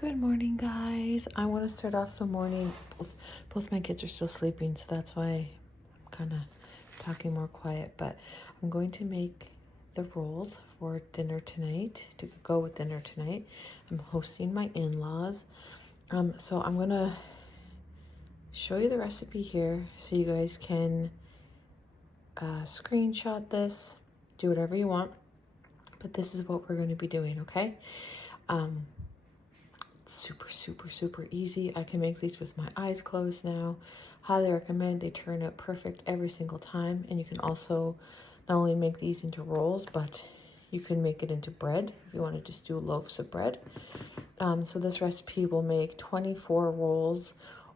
Good morning, guys. I want to start off the morning. Both my kids are still sleeping, so that's why I'm kind of talking more quiet. But I'm going to make the rolls for dinner tonight, to go with dinner tonight. I'm hosting my in-laws. So I'm going to show you the recipe here so you guys can screenshot this, do whatever you want. But this is what we're going to be doing, okay? Super easy. I can make these with my eyes closed now. Highly recommend. They turn out perfect every single time. And you can also not only make these into rolls, but you can make it into bread if you want to just do loaves of bread. So this recipe will make 24 rolls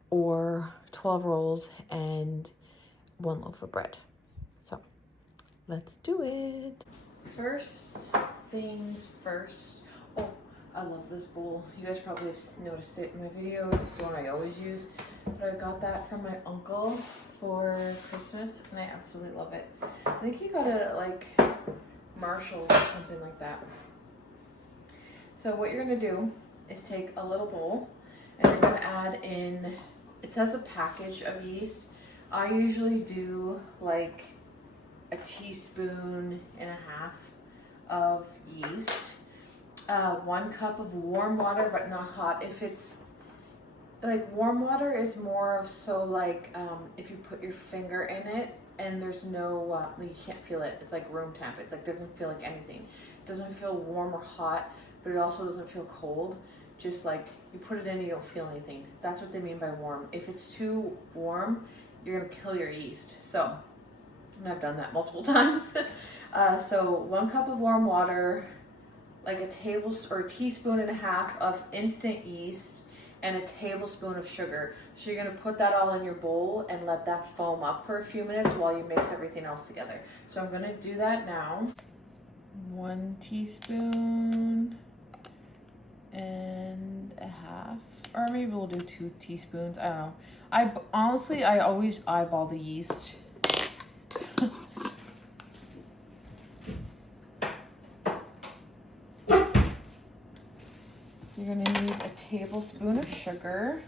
or 12 rolls and 1 loaf of bread. So let's do it. First things first. Oh, I love this bowl. You guys probably have noticed it in my videos. It's the one I always use. But I got that from my uncle for Christmas and I absolutely love it. I think he got it at like Marshall's or something like that. So what you're gonna do is take a little bowl and you're gonna add in, it says a package of yeast. I usually do like a teaspoon and a half of yeast. 1 cup of warm water, but not hot. If it's like warm water is more of so like if you put your finger in it and there's no you can't feel it. It's like room temp. It's like doesn't feel like anything. It doesn't feel warm or hot, but it also doesn't feel cold. Just like you put it in, you don't feel anything. That's what they mean by warm. If it's too warm, you're gonna kill your yeast. So, and I've done that multiple times. So 1 cup of warm water, like a teaspoon and a half of instant yeast, and a tablespoon of sugar. So you're gonna put that all in your bowl and let that foam up for a few minutes while you mix everything else together. So I'm gonna do that now. 1 teaspoon and a half, or maybe we'll do 2 teaspoons. I don't know. I always eyeball the yeast. You're gonna need a tablespoon of sugar,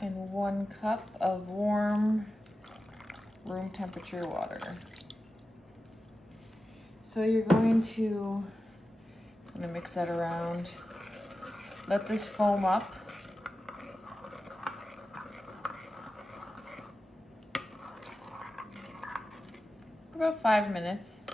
and 1 cup of warm room temperature water. So you're going to, I'm gonna mix that around. Let this foam up. About 5 minutes.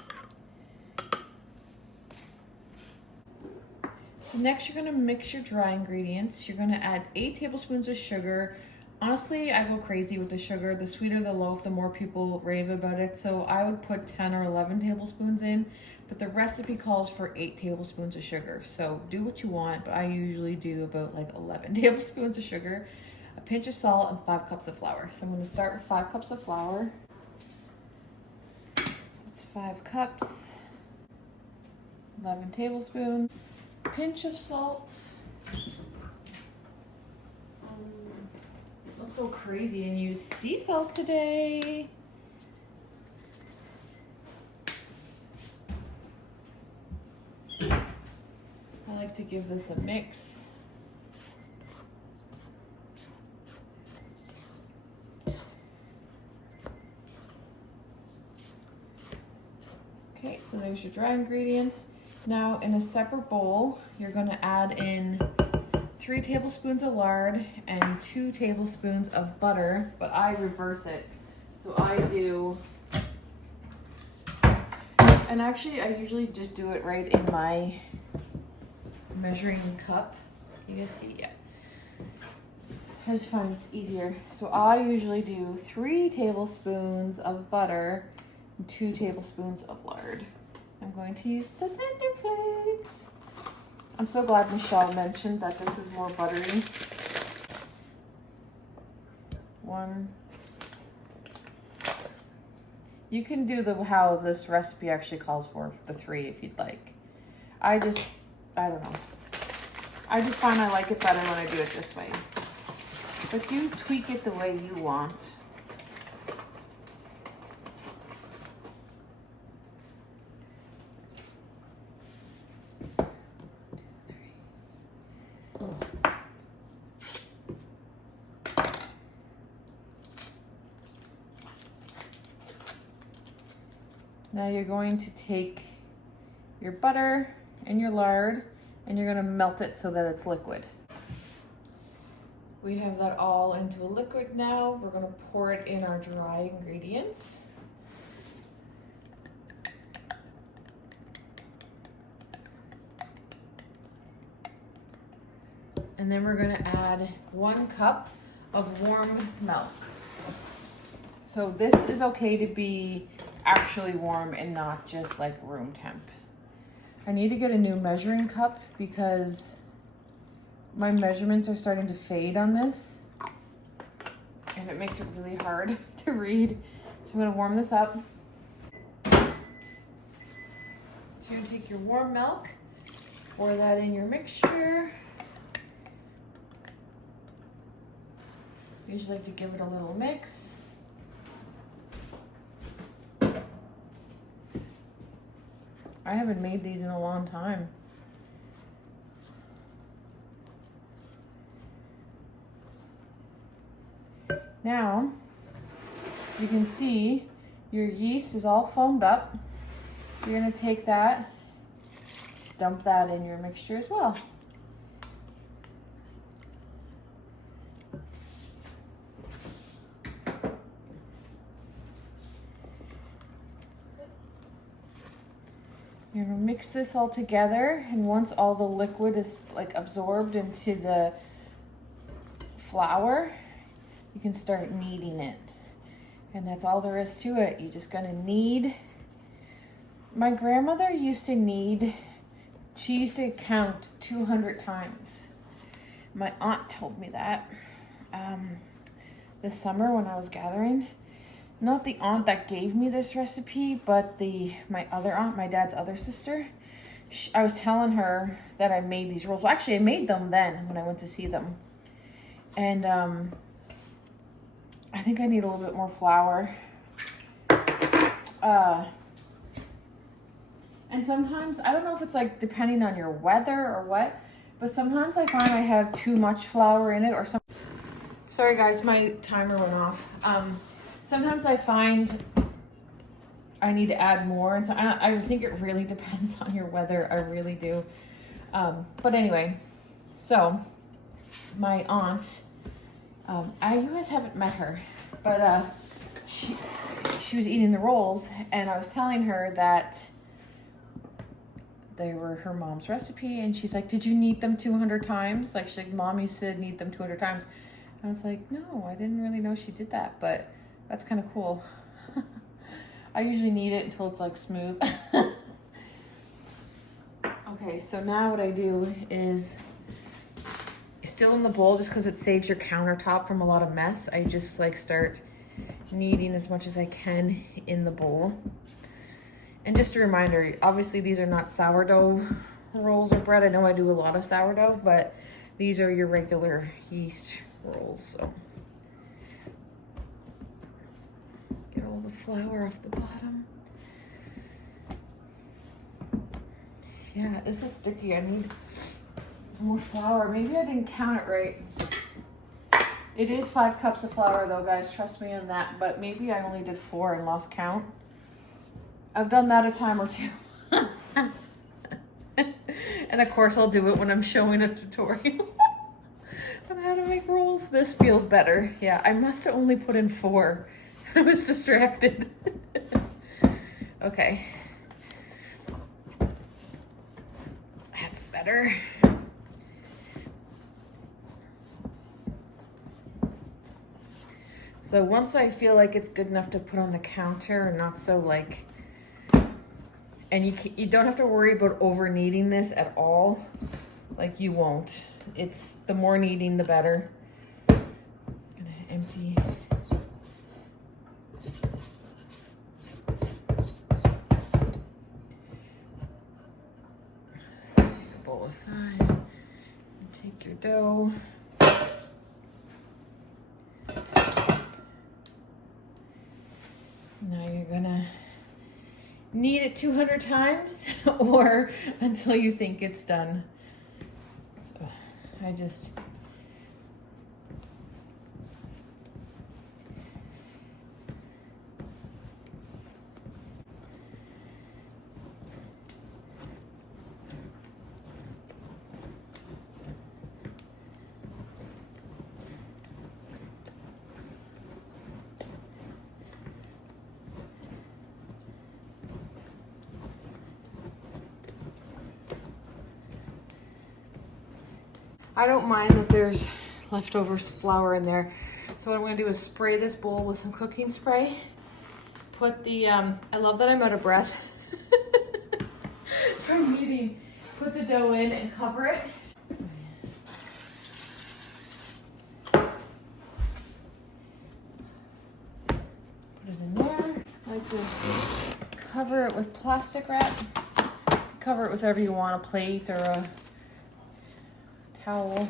So next you're gonna mix your dry ingredients. You're gonna add 8 tablespoons of sugar. Honestly, I go crazy with the sugar. The sweeter the loaf, the more people rave about it. So I would put 10 or 11 tablespoons in, but the recipe calls for 8 tablespoons of sugar. So do what you want, but I usually do about like 11 tablespoons of sugar, a pinch of salt, and 5 cups of flour. So I'm gonna start with 5 cups of flour. 5 cups, 11 tablespoons, pinch of salt. Let's go crazy and use sea salt today. I like to give this a mix. Okay, so there's your dry ingredients. Now in a separate bowl, you're gonna add in 3 tablespoons of lard and 2 tablespoons of butter, but I reverse it. So I do, and actually I usually just do it right in my measuring cup. You guys see, yeah. I just find it's easier. So I usually do 3 tablespoons of butter, 2 tablespoons of lard. I'm going to use the tender flakes. I'm so glad Michelle mentioned that this is more buttery. 1. You can do how this recipe actually calls for the 3 if you'd like. I don't know. I just find I like it better when I do it this way. But you tweak it the way you want. Now you're going to take your butter and your lard and you're gonna melt it so that it's liquid. We have that all into a liquid now. We're gonna pour it in our dry ingredients. And then we're gonna add 1 cup of warm milk. So this is okay to be actually warm and not just like room temp. I need to get a new measuring cup because my measurements are starting to fade on this and it makes it really hard to read. So I'm gonna warm this up. So you're gonna take your warm milk, pour that in your mixture. I usually like to give it a little mix. I haven't made these in a long time. Now, you can see your yeast is all foamed up. You're gonna take that, dump that in your mixture as well. You're gonna mix this all together, and once all the liquid is like absorbed into the flour, you can start kneading it. And that's all there is to it. You're just gonna knead. My grandmother used to knead, she used to count 200 times. My aunt told me that this summer when I was gathering. Not the aunt that gave me this recipe, but my other aunt, my dad's other sister. I was telling her that I made these rolls. Well, actually, I made them then when I went to see them. And I think I need a little bit more flour. And sometimes, I don't know if it's like depending on your weather or what, but sometimes I find I have too much flour in it or something. Sorry guys, my timer went off. Sometimes I find I need to add more, and so I think it really depends on your weather. I really do. But anyway, so my aunt, you guys haven't met her, but she was eating the rolls, and I was telling her that they were her mom's recipe, and she's like, "Did you knead them 200 times?" Like, she's like, "Mom used to knead them 200 times." I was like, "No, I didn't really know she did that, but that's kind of cool." I usually knead it until it's like smooth. Okay, so now what I do is still in the bowl, just because it saves your countertop from a lot of mess. I just like start kneading as much as I can in the bowl. And just a reminder, obviously these are not sourdough rolls or bread. I know I do a lot of sourdough, but these are your regular yeast rolls. So get all the flour off the bottom. Yeah, this is sticky. I need more flour. Maybe I didn't count it right. It is 5 cups of flour though, guys. Trust me on that. But maybe I only did 4 and lost count. I've done that a time or two. And of course I'll do it when I'm showing a tutorial on how to make rolls. This feels better. Yeah, I must have only put in 4. I was distracted. Okay. That's better. So once I feel like it's good enough to put on the counter and not so like, and you don't have to worry about over kneading this at all. Like, you won't. It's the more kneading, the better. I'm gonna empty. Set the bowl aside. And take your dough. Now you're gonna knead it 200 times or until you think it's done. So I just I don't mind that there's leftover flour in there. So what I'm gonna do is spray this bowl with some cooking spray. Put the, I love that I'm out of breath from eating. Put the dough in and cover it. Put it in there. I like to cover it with plastic wrap. Cover it with whatever you want, a plate or a towel.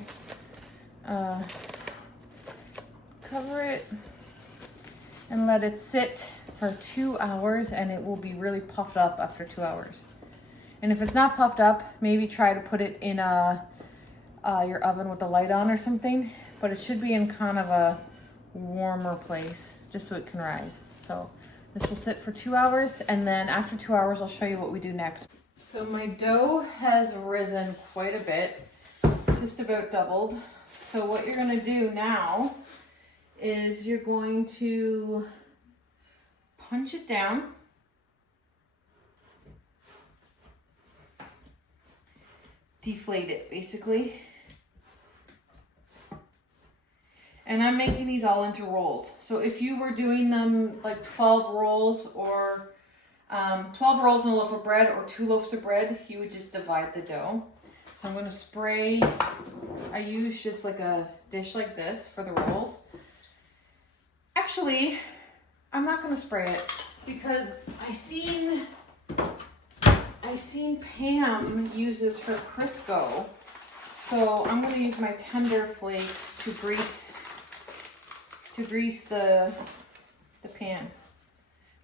Cover it and let it sit for 2 hours, and it will be really puffed up after 2 hours. And if it's not puffed up, maybe try to put it in your oven with the light on or something, but it should be in kind of a warmer place just so it can rise. So this will sit for 2 hours, and then after 2 hours I'll show you what we do next. So my dough has risen quite a bit, just about doubled. So what you're gonna do now is you're going to punch it down. Deflate it, basically. And I'm making these all into rolls. So if you were doing them like 12 rolls or 12 rolls in a loaf of bread or 2 loaves of bread, you would just divide the dough. So I'm going to spray. I use just like a dish like this for the rolls. Actually, I'm not going to spray it because I seen Pam uses her Crisco. So I'm going to use my tender flakes to grease the pan.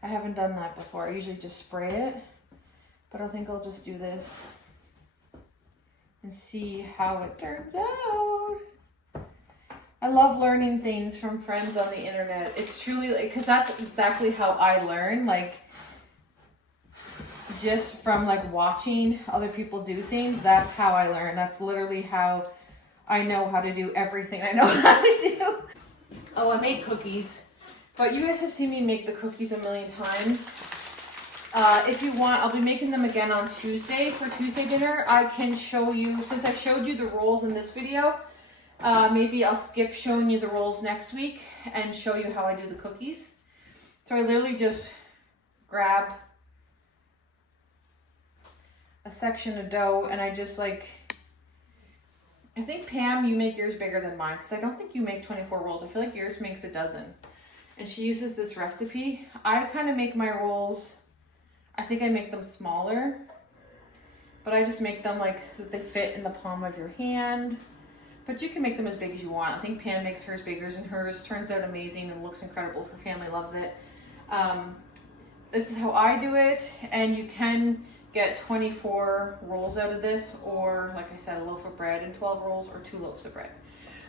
I haven't done that before. I usually just spray it, but I think I'll just do this and see how it turns out. I love learning things from friends on the internet. It's truly like, because that's exactly how I learn, like just from like watching other people do things. That's how I learn. That's literally how I know how to do everything I know how to do. Oh, I made cookies, but you guys have seen me make the cookies a million times. If you want, I'll be making them again on Tuesday for Tuesday dinner. I can show you, since I showed you the rolls in this video, maybe I'll skip showing you the rolls next week and show you how I do the cookies. So I literally just grab a section of dough and I just like, I think Pam, you make yours bigger than mine because I don't think you make 24 rolls. I feel like yours makes a dozen. And she uses this recipe. I kind of make my rolls, I think I make them smaller, but I just make them like so that they fit in the palm of your hand. But you can make them as big as you want. I think Pam makes hers bigger, and hers turns out amazing and looks incredible. Her family loves it. This is how I do it, and you can get 24 rolls out of this, or like I said, a loaf of bread and 12 rolls, or 2 loaves of bread.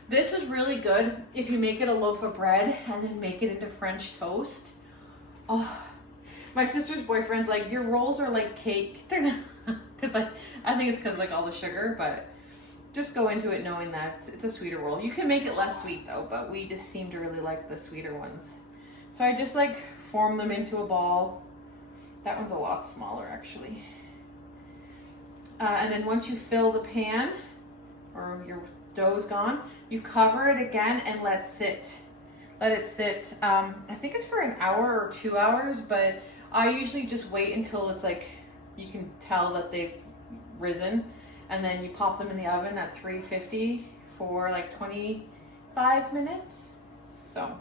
This is really good if you make it a loaf of bread and then make it into French toast. Oh, my sister's boyfriend's like, your rolls are like cake. They're not, because I think it's because like all the sugar, but just go into it knowing that it's a sweeter roll. You can make it less sweet though, but we just seem to really like the sweeter ones. So I just like form them into a ball. That one's a lot smaller actually. And then once you fill the pan or your dough's gone, you cover it again and let it sit. I think it's for an hour or 2 hours, but I usually just wait until it's like, you can tell that they've risen, and then you pop them in the oven at 350 for like 25 minutes. So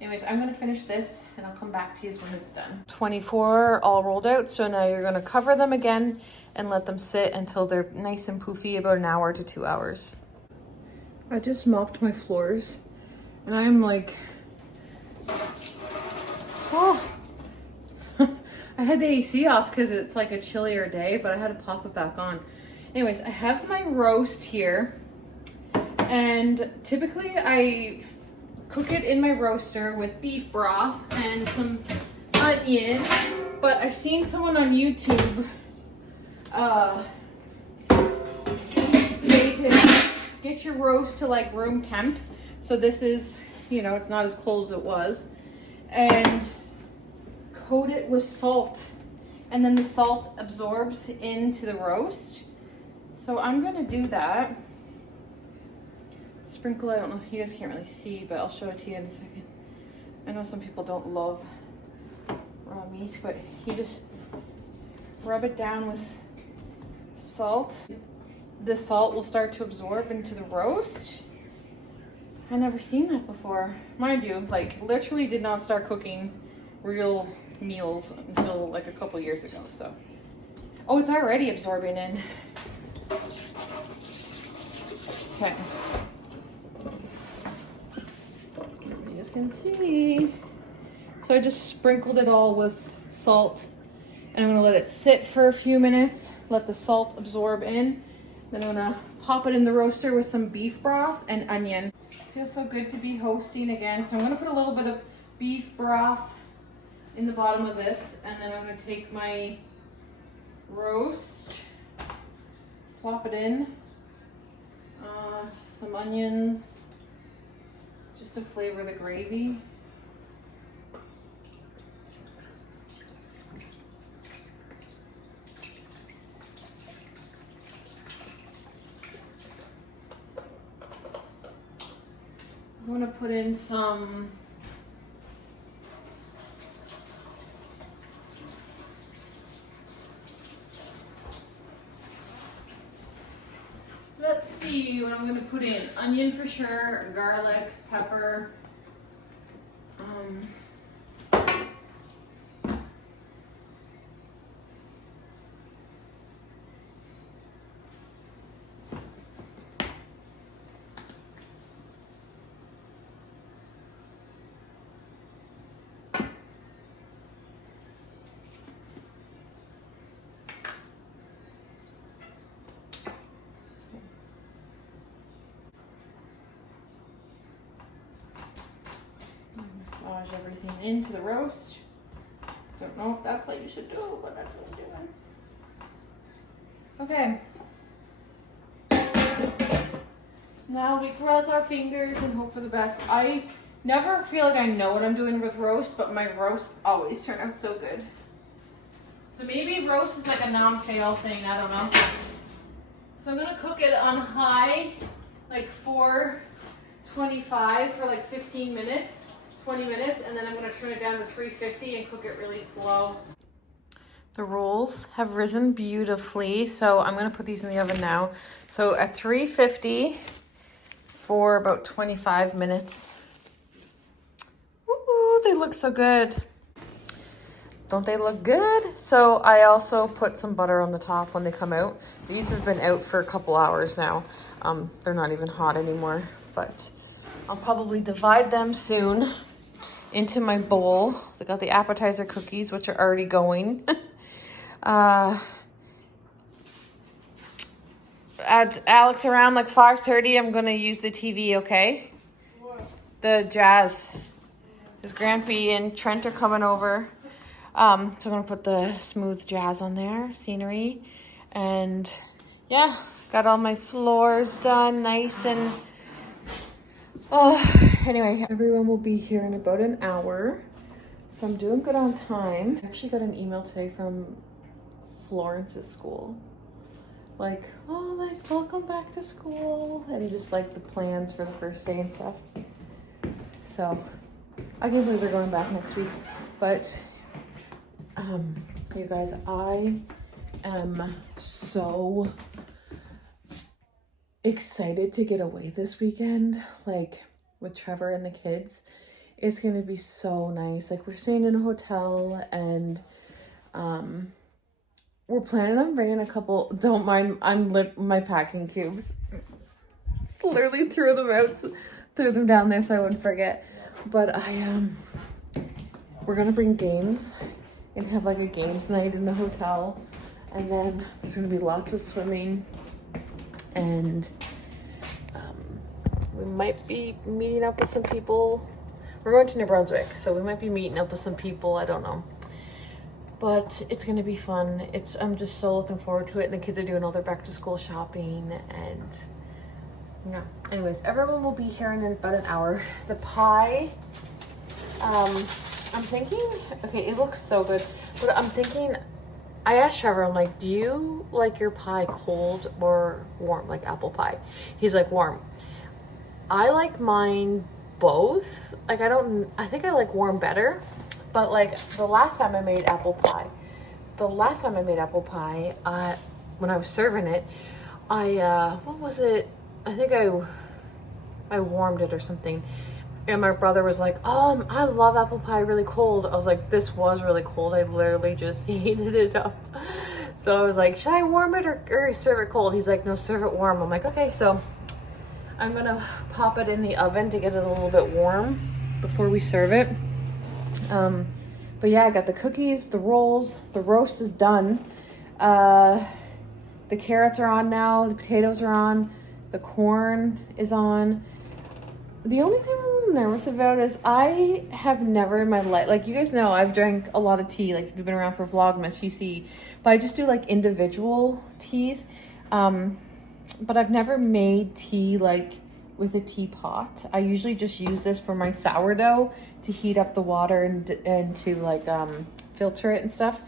anyways, I'm gonna finish this and I'll come back to you when it's done. 24 all rolled out, so now you're gonna cover them again and let them sit until they're nice and poofy, about an hour to 2 hours. I just mopped my floors and I'm like, oh. I had the AC off because it's like a chillier day, but I had to pop it back on. Anyways, I have my roast here, and typically I cook it in my roaster with beef broth and some onion, but I've seen someone on YouTube say to get your roast to like room temp. So this is, you know, it's not as cold as it was, and coat it with salt, and then the salt absorbs into the roast. So I'm gonna do that. sprinkle, I don't know, you guys can't really see, but I'll show it to you in a second. I know some people don't love raw meat, but you just rub it down with salt. The salt will start to absorb into the roast. I never seen that before. Mind you, like literally did not start cooking real meals until like a couple years ago, so. Oh, it's already absorbing in. Okay. You guys can see. So I just sprinkled it all with salt, and I'm gonna let it sit for a few minutes, let the salt absorb in. Then I'm gonna pop it in the roaster with some beef broth and onion. Feels so good to be hosting again. So I'm gonna put a little bit of beef broth in the bottom of this, and then I'm gonna take my roast, plop it in, some onions, just to flavor the gravy. I'm gonna put in some let's see what I'm gonna put in. Onion for sure, garlic, pepper. Massage everything into the roast. Don't know if that's what you should do, but that's what I'm doing. Okay. Now we cross our fingers and hope for the best. I never feel like I know what I'm doing with roast, but my roasts always turn out so good. So maybe roast is like a non-fail thing, I don't know. So I'm gonna cook it on high, like 425 for like 15 minutes. 20 minutes, and then I'm going to turn it down to 350 and cook it really slow. The rolls have risen beautifully, so I'm going to put these in the oven now. So at 350 for about 25 minutes. Ooh, they look so good. Don't they look good? So I also put some butter on the top when they come out. These have been out for a couple hours now. They're not even hot anymore, but I'll probably divide them soon into my bowl. I got the appetizer cookies, which are already going. At Alex around like 5:30, I'm gonna use the TV, okay? What? The jazz. Because Grampy and Trent are coming over. So I'm gonna put the smooth jazz on there, scenery. And yeah, got all my floors done nice and anyway, everyone will be here in about an hour, so I'm doing good on time. I actually got an email today from Florence's school, like, oh, like, welcome back to school, and just like the plans for the first day and stuff. So I can't believe they're going back next week. But you guys, I am so excited to get away this weekend, like with Trevor and the kids. It's gonna be so nice. Like, we're staying in a hotel, and we're planning on bringing a couple, don't mind, my packing cubes. Literally threw them down there so I wouldn't forget. But we're gonna bring games and have like a games night in the hotel, and then there's gonna be lots of swimming. And we might be meeting up with some people. We're going to New Brunswick, so we might be meeting up with some people. I don't know. But it's going to be fun. I'm just so looking forward to it. And the kids are doing all their back to school shopping. And yeah. Anyways, everyone will be here in about an hour. The pie, I'm thinking, okay, it looks so good. But I'm thinking, I asked Trevor, I'm like, do you like your pie cold or warm, like apple pie? He's like, warm. I like mine both. Like I think I like warm better. But like the last time I made apple pie, when I was serving it, what was it? I think I warmed it or something. And my brother was like, I love apple pie really cold. I was like, this was really cold. I literally just heated it up. So I was like, should I warm it or serve it cold? He's like, no, serve it warm. I'm like, okay, so I'm gonna pop it in the oven to get it a little bit warm before we serve it. But yeah, I got the cookies, the rolls, the roast is done. The carrots are on now, the potatoes are on, the corn is on. The only thing I'm a little nervous about is I have never in my life, like you guys know, I've drank a lot of tea. Like if you've been around for Vlogmas, you see, but I just do like individual teas. But I've never made tea like with a teapot. I usually just use this for my sourdough to heat up the water and to like filter it and stuff.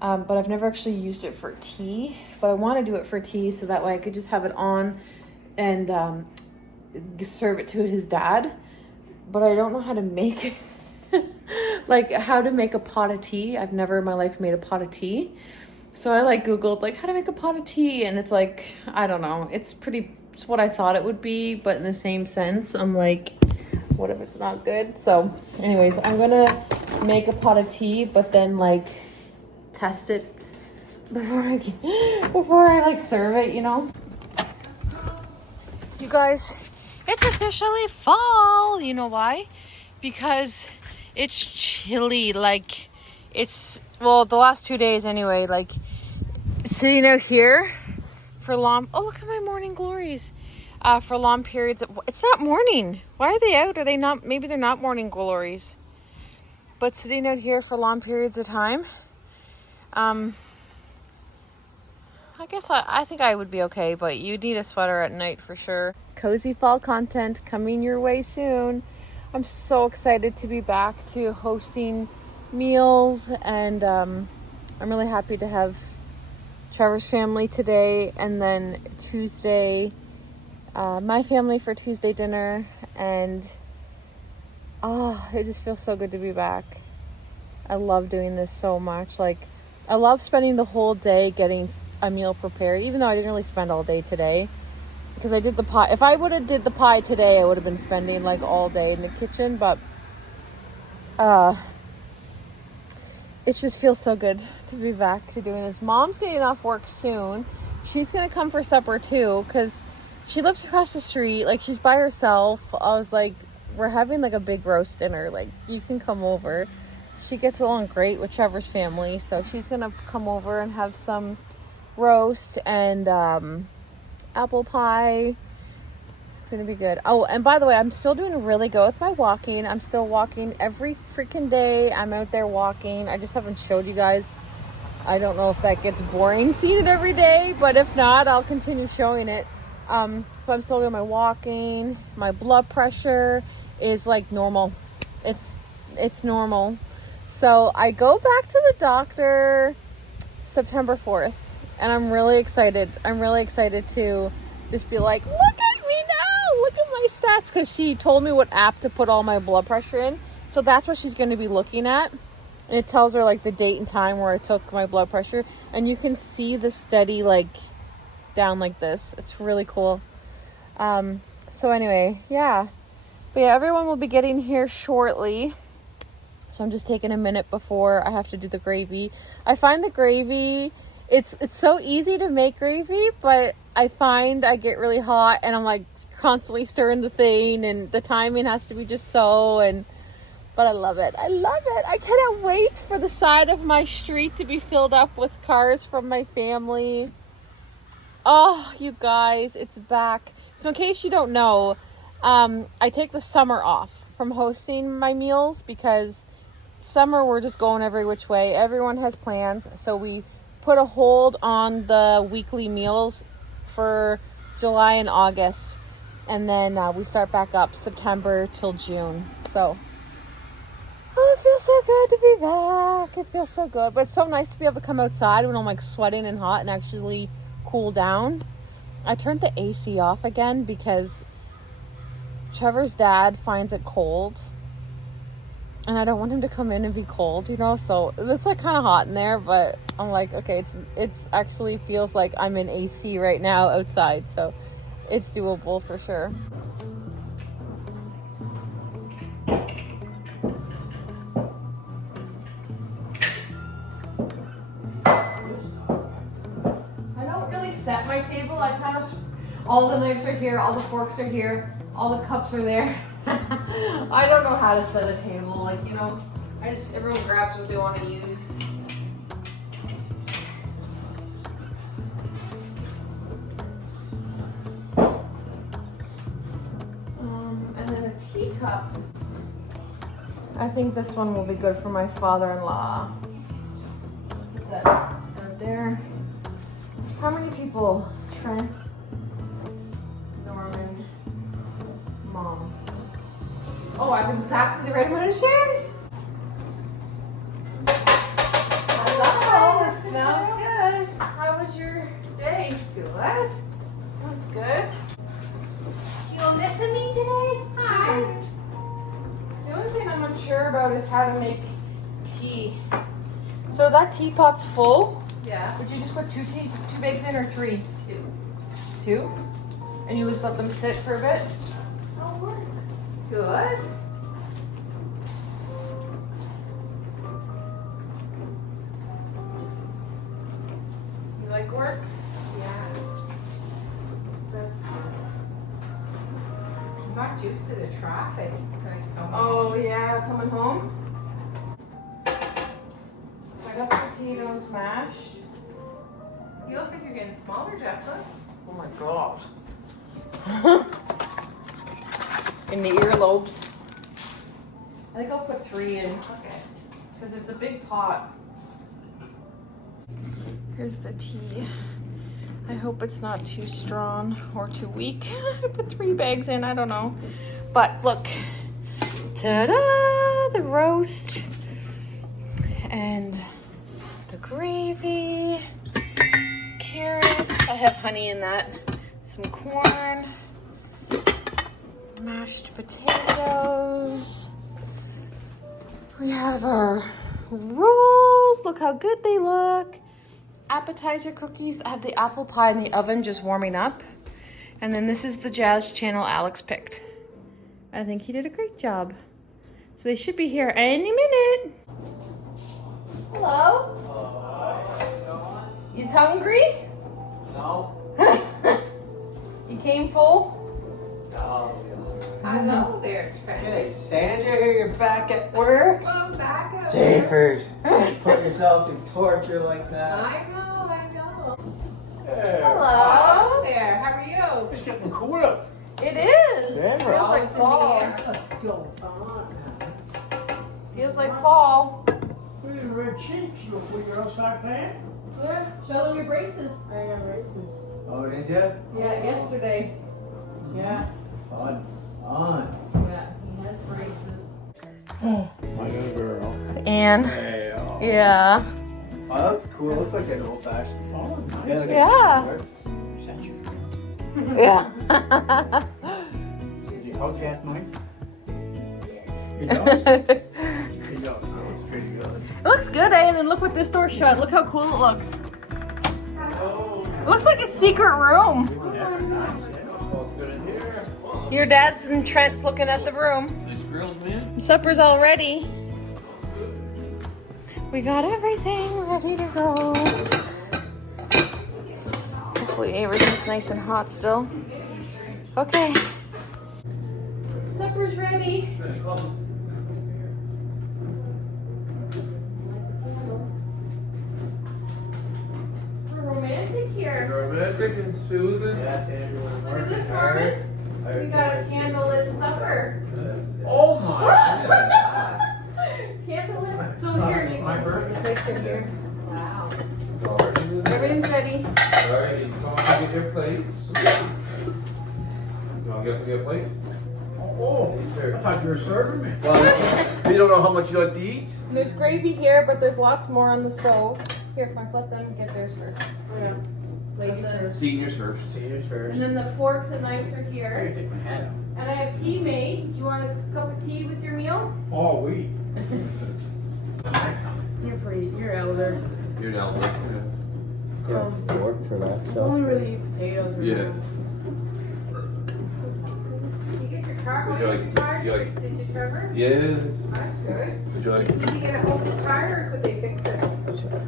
But I've never actually used it for tea. But I want to do it for tea so that way I could just have it on and serve it to his dad. But I don't know how to make like how to make a pot of tea. I've never in my life made a pot of tea. So I like Googled like how to make a pot of tea, and it's like, I don't know, it's what I thought it would be, but in the same sense, I'm like, what if it's not good? So anyways, I'm gonna make a pot of tea, but then like test it before I like serve it, you know? You guys, it's officially fall. You know why? Because it's chilly. Like well, the last 2 days anyway, like sitting out here for long, oh, look at my morning glories. For long periods, it's not morning. Why are they out? Are they not? Maybe they're not morning glories. But sitting out here for long periods of time, I guess I think I would be okay, but you need a sweater at night for sure. Cozy fall content coming your way soon. I'm so excited to be back to hosting meals, and I'm really happy to have Trevor's family today, and then Tuesday, my family for Tuesday dinner, and it just feels so good to be back. I love doing this so much. Like, I love spending the whole day getting a meal prepared, even though I didn't really spend all day today because I did the pie. If I would have did the pie today, I would have been spending like all day in the kitchen, but it just feels so good to be back to doing this. Mom's getting off work soon. She's gonna come for supper too because she lives across the street. Like, she's by herself. I was like, we're having like a big roast dinner, like you can come over. She gets along great with Trevor's family, so she's gonna come over and have some roast and apple pie. It's gonna be good. Oh, and by the way, I'm still doing really good with my walking. I'm still walking every freaking day. I'm out there walking. I just haven't showed you guys. I don't know if that gets boring seeing it every day, but if not, I'll continue showing it. But I'm still doing my walking. My blood pressure is like normal. It's normal. So I go back to the doctor September 4th, and I'm really excited. I'm really excited to just be like, look at me now, look at my stats, because she told me what app to put all my blood pressure in. So that's what she's going to be looking at. And it tells her like the date and time where I took my blood pressure, and you can see the steady like down like this. It's really cool. So anyway, yeah. But yeah, everyone will be getting here shortly. So I'm just taking a minute before I have to do the gravy. I find the gravy, it's so easy to make gravy, but I find I get really hot and I'm like constantly stirring the thing, and the timing has to be just so, but I love it. I love it. I cannot wait for the side of my street to be filled up with cars from my family. Oh, you guys, it's back. So in case you don't know, I take the summer off from hosting my meals because summer we're just going every which way. Everyone has plans, so we put a hold on the weekly meals for July and August, and then we start back up September till June. So it feels so good to be back. It feels so good, but it's so nice to be able to come outside when I'm like sweating and hot and actually cool down. I turned the AC off again because Trevor's dad finds it cold. And I don't want him to come in and be cold, you know? So it's like kind of hot in there, but I'm like, okay, it's actually feels like I'm in AC right now outside. So it's doable for sure. I don't really set my table. I kind of, all the knives are here, all the forks are here, all the cups are there. I don't know how to set a table, like, you know, everyone grabs what they want to use. And then a teacup. I think this one will be good for my father-in-law. Put that out there. How many people? Trent, Norman, Mom. Oh, I have exactly the right amount of chairs. Hello, it smells good. How was your day? Good. That's good. You missing me today? Hi. The only thing I'm unsure about is how to make tea. So that teapot's full. Yeah. Would you just put two bags in or three? Two? And you just let them sit for a bit? Oh, work. Good. You like work? Yeah. I'm not used to the traffic. Oh yeah, coming home? I got the potatoes mashed. Feels like you're getting smaller, Jacqueline. Oh my god. In the earlobes. I think I'll put 3 in. Okay. Because it's a big pot. Here's the tea. I hope it's not too strong or too weak. I put 3 bags in, I don't know. But look. Ta-da! The roast. And the gravy. Carrots. I have honey in that. Some corn. Mashed potatoes. We have our rolls. Look how good they look. Appetizer cookies. I have the apple pie in the oven just warming up. And then this is the jazz channel Alex picked. I think he did a great job. So they should be here any minute. Hello? He's hungry? No. You came full? No. Hello there, Trent. Hey, Sandra, here you're back at work? Welcome back at Japers, put yourself through torture like that. I know. Hello. There, how are you? It's getting cooler. It is. Sandra. Feels like It's in the fall. air. Let's go on. Feels like fall. Look at your red cheeks. You're outside playing? Yeah. Show them your braces. I got braces. Oh, did you? Yeah, yesterday. Yeah. Fun. Yeah, he has braces. My young girl. And Hey, yeah. Oh, that's cool. It looks like an old fashioned. Oh, nice. Yeah. Like Yeah. Yeah. Did you hug that night? He does? He does. That looks pretty good. It looks good, eh? And then look what this door shut. Look how cool it looks. Oh. It looks like a secret room. Yeah, nice. Yeah, looks good in here. Your dad's and Trent's looking at the room. Nice grills, man. Supper's all ready. We got everything ready to go. Hopefully everything's nice and hot still. Okay. Supper's ready. We're romantic here. Romantic and soothing. Yeah, Sandra. Look at this, Norman. We got a candlelit supper. Oh my goodness. Candlelit. So here, you My can birthday. plates in here. Wow. Everything's ready. Alright, you come on, get your plates. You want to get your plate? Oh, I thought you were serving me. Well, you don't know how much you like to eat? There's gravy here, but there's lots more on the stove. Here, Frank, let them get theirs first. Ladies first. Seniors first. Seniors first. And then the forks and knives are I here. take my hat And I have tea made. Do you want a cup of tea with your meal? Oh, we. You're elder. You're an elder. Got a fork for that stuff. Only really eat potatoes or Yeah. You get your car? Would you like- tires you like- fixed, did you, Trevor? Yes. That's good. Would you like? Did you get a whole new tire or could they fix it?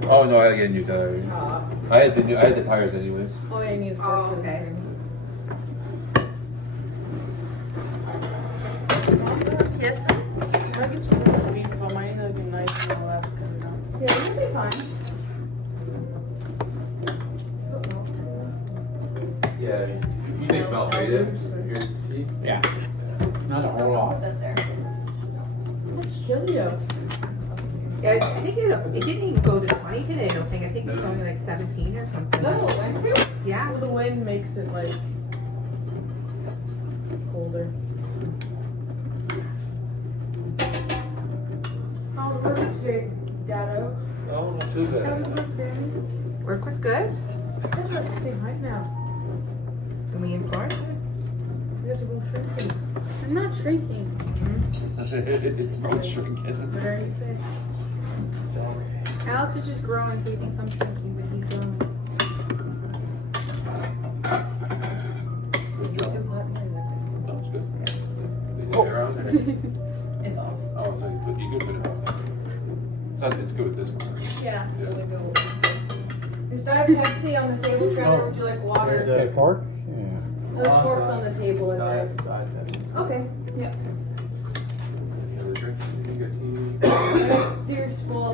Oh no, I get new tires. I had the tires anyways. Oh, yeah, you need a fork. Oh, for this okay. thing. Yes, sir? I get some roast beef, but mine will be nice and all that. Yeah, you'll be fine. Yeah. You make milk, right? Your tea? Yeah. Not a whole lot. Put that there. It's chilly out. Yeah, I think it didn't even go to 20 today, I don't think. I think it's only like 17 or something. No, it went to? Yeah. Well, the wind makes it like colder. How the work today, Dado? Oh, not too bad. Work was good. You guys are at the same height now. Can we enforce? You guys are both shrinking. I'm not shrinking. It's both shrinking. What are you saying? Alex is just growing, so he thinks I'm shrinking, but he's growing. Is it too hot in here? No, it's good. They did their own there. It's off. Oh, so you could put it on. It's good with this one. Yeah, Yeah. really go. Is that Pepsi on the table, Trevor? Would you like water? There's a fork? Yeah. There's forks on the table in there. Diet. Okay, yeah. Have a drink, you can get tea. I got Sears full.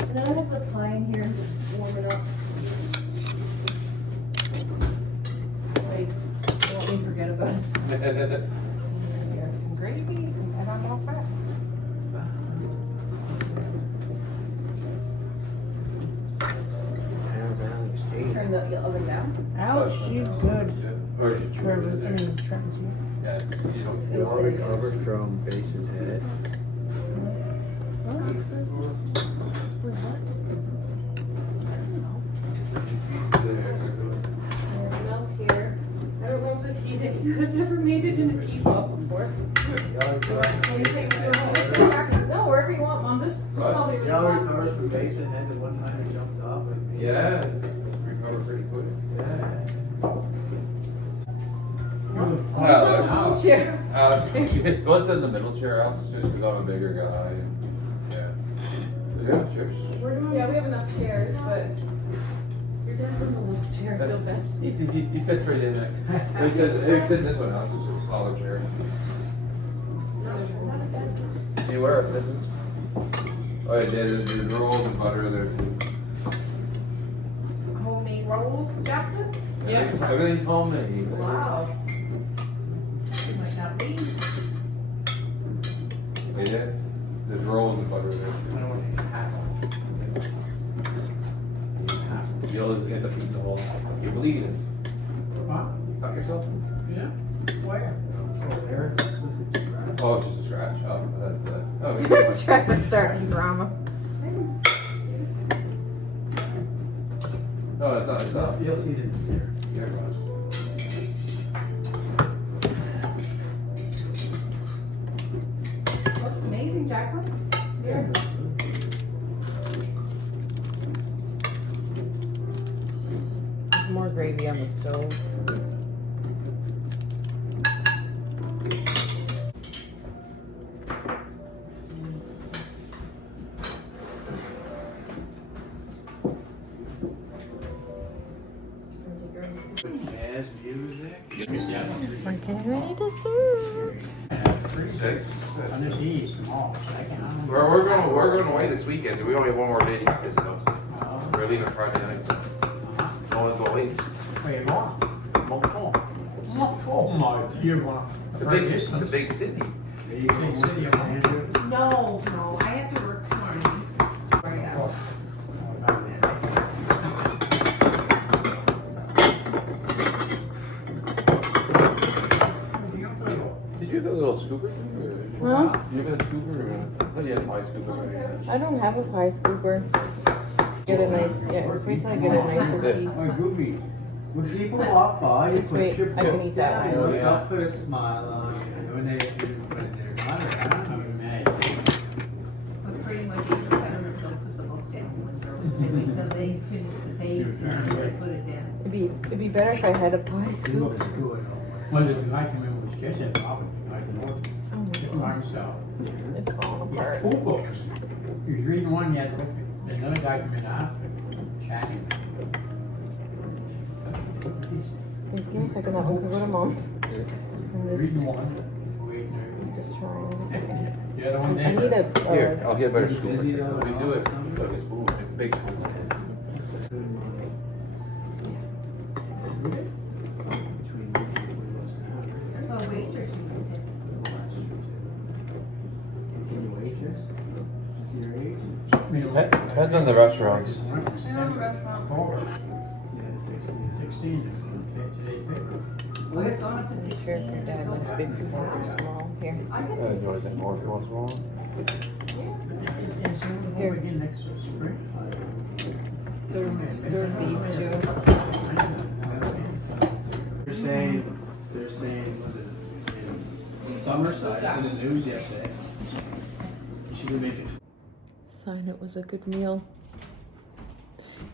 And then I have the pie in here, just warm it up. Wait, don't me forget about it. Got some gravy and I'm all set. How's Alex Tate? Turn the oven down. Alex, she's good. Yeah. Or did you Trevor, I mean, Trenton's here. Yeah, you don't. It'll All stay. recovered from base and head. There's milk here. I don't know if this heated. You could have never made it in a teapot before. Can you take it home? No, wherever you want, Mom. This probably really Y'all hot. recovered from base and head the one time it jumped off like me. Yeah, recover pretty quick. Yeah. Oh, it's on the wheelchair. What's in the middle chair, Alex? Just because I'm a bigger guy. Yeah. Do you have chairs? Yeah, we have enough chairs, but your dad's in the wheelchair. I feel bad. He fits right in there. He fits in this one, Alex. It's a smaller chair. Do you wear it? This one? Oh, yeah, there's rolls and butter there too. Homemade rolls, Jacqueline? Yeah. Everything's homemade. Wow. You might not be. Yeah. There's rolls and butter there. I don't want to eat half of it. You'll end up eating the whole lot. You're bleeding. Huh? You cut yourself? Yeah? Where? Oh, there. Oh, it's just a scratch. Oh, yeah. Trevor starting drama. No, it's not. It's not. You'll see it in there. You're right. Looks amazing, Jacqueline. Yeah. More gravy on the stove. Jazz music. We're getting ready to serve. 6. On this east, small, second. We're going away this weekend, so we only have one more day to get this stuff. We're leaving Friday night. So no one's going. Where you going? Multiple. Oh my dear, one. The big city. Big city of Andrew. No, I have to work tomorrow. Right out. Did you have that little scooper? Huh? Did you have that scooper? I thought you had my scooper. I don't have a pie scooper. Get a nice, yeah, just wait till I get a nicer piece. Oh, Ruby. When people walk by, you Just put wait, your I can book eat that down, one. look up, put a smile on, when they're not around. But pretty much the veterans don't put the book down when they're, they wait till they finish the page and then they put it down. It'd be better if I had a pie scoop. Well, there's a guy come in with his kids and Robert, the guy can work by himself. It's falling He had apart. 2 books. He was reading one, he had to look at another guy come in after, chatting. Just give me a second, that one can go to mom. I'm Reading just, one, he's waiting there. just trying, just a second. The other one I need there. a, Here, I'll get a better Is it spoon. busy though? We do it. Look, a spoon, a big spoon. Oh, waitress, you can tip. Depends on the restaurants. I know the restaurant. 16, today's paper. Oh, it's on up to I'm sure if your dad likes big pieces or small. Here. I enjoy that more if you want small. Here again next spring. Serve these two. They're saying, was it in Summerside, it's in the news yesterday. She didn't make it. Sign it was a good meal.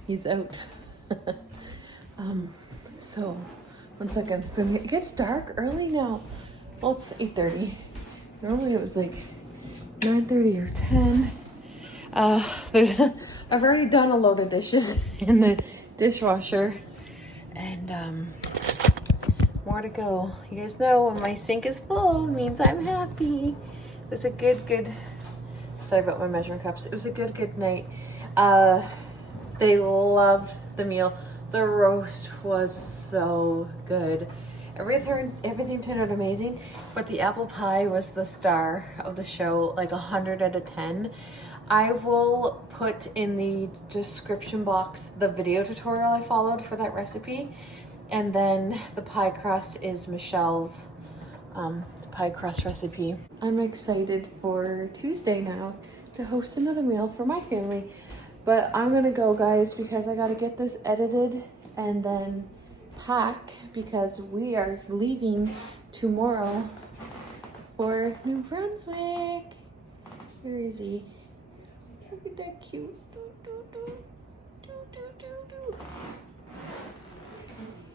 He's out. So 1 second. So it gets dark early now. Well, it's 8:30. Normally it was like 9:30 or 10. I've already done a load of dishes in the dishwasher, and more to go. You guys know when my sink is full, it means I'm happy. It was a good. Sorry about my measuring cups. It was a good night. They loved the meal. The roast was so good. Everything turned out amazing, but the apple pie was the star of the show, like 100 out of 10. I will put in the description box the video tutorial I followed for that recipe, and then the pie crust is Michelle's pie crust recipe. I'm excited for Tuesday now to host another meal for my family. But I'm gonna go, guys, because I gotta get this edited and then pack, because we are leaving tomorrow for New Brunswick. Where is he? Look at that cute.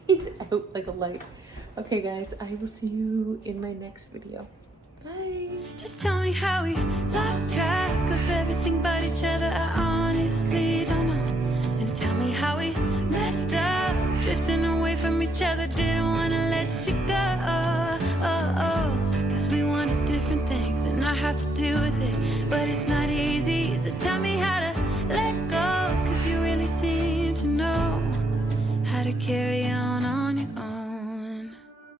He's out like a light. Okay, guys, I will see you in my next video. Bye. Just tell me how we lost track of everything but each other. I honestly don't know. And tell me how we messed up, drifting away from each other. Didn't